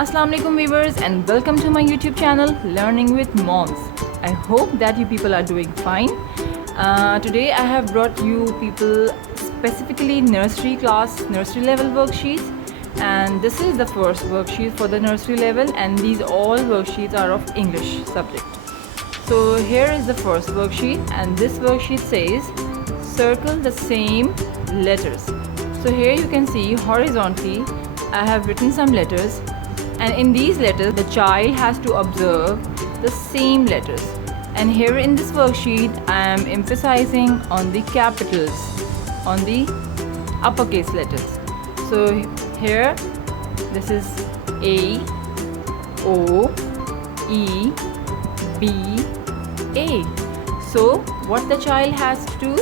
Assalamu alaikum viewers and welcome to my YouTube channel Learning with Moms. I hope that you people are doing fine. Today I have brought you people specifically nursery level worksheets, and this is the first worksheet for the nursery level, and these all worksheets are of English subject. So here is the first worksheet, and this worksheet says circle the same letters. So here you can see horizontally I have written some letters, and in these letters the child has to observe the same letters. And here in this worksheet I am emphasizing on the capitals, on the uppercase letters. So here this is A, O, E, B, A. So what the child has to do?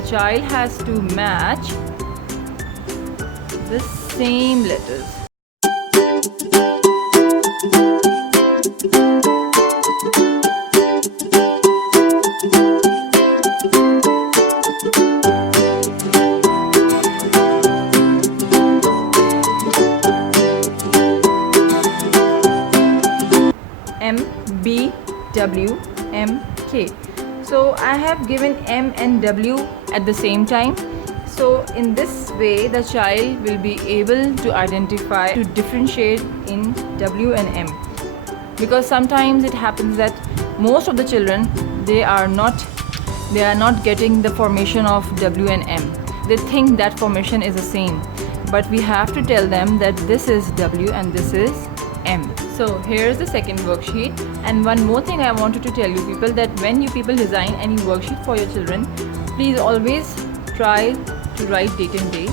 The child has to match the same letters. M, B, W, M, K. So I have given M and W at the same time. So in this way the child will be able to identify, to differentiate in W and M. Because sometimes it happens that most of the children they are not getting the formation of W and M. They think that formation is the same, but we have to tell them that this is W and this is M. So here's the second worksheet, and one more thing I wanted to tell you people, that when you people design any worksheet for your children, please always try to write date and day.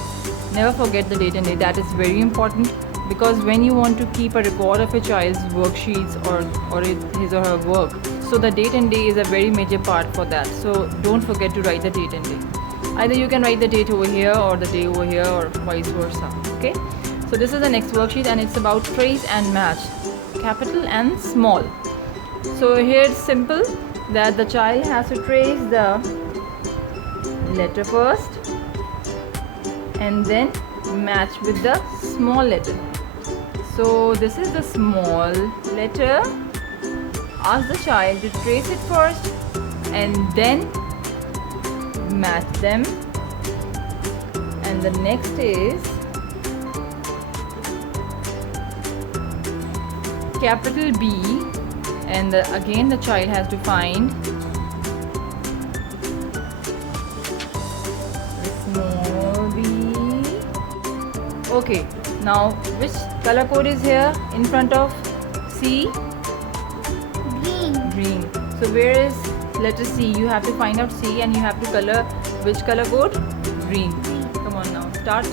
Never forget the date and day. That is very important, because when you want to keep a record of a child's worksheets or his or her work, so the date and day is a very major part for that. So don't forget to write the date and day. Either you can write the date over here or the day over here, or vice versa. Okay, so this is the next worksheet, and it's about trace and match, capital and small. So here it's simple that the child has to trace the letter first and then match with the small letter. So this is the small letter. Ask the child to trace it first and then match them. And the next is capital B, and again the child has to find the small b. Okay, now which color code is here in front of C? Green. So where is letter C? You have to find out C and you have to color which color code? Green. Come on now, start.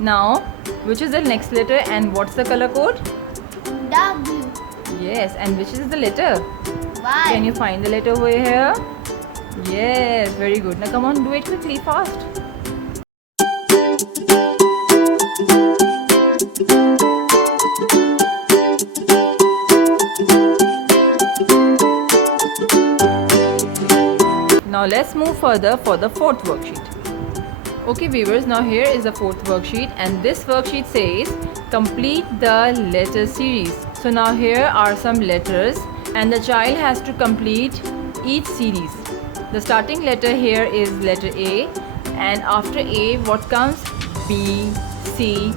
Now, which is the next letter and what's the color code? W. Yes, and which is the letter? Y. Can you find the letter over here? Yes, very good. Now come on, do it quickly, fast. Now let's move further for the fourth worksheet. Okay viewers, now here is the fourth worksheet, and this worksheet says complete the letter series. So now here are some letters and the child has to complete each series. The starting letter here is letter A, and after A what comes? B, C,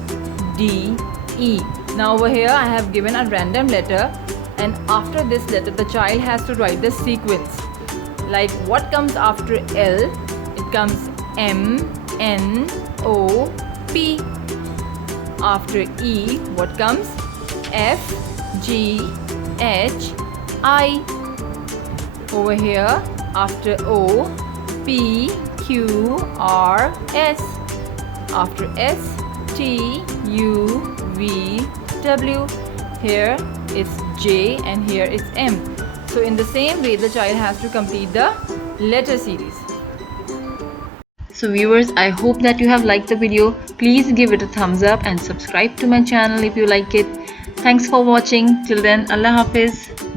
D, E. Now over here I have given a random letter, and after this letter the child has to write the sequence. Like what comes after L? It comes M, N, O, P. After E, what comes? F, G, H, I. Over here, after O, P, Q, R, S. After S, T, U, V, W. Here it's J and here it's M. So in the same way the child has to complete the letter series. So viewers, I hope that you have liked the video. Please give it a thumbs up and subscribe to my channel if you like it. Thanks for watching. Till then, Allah Hafiz.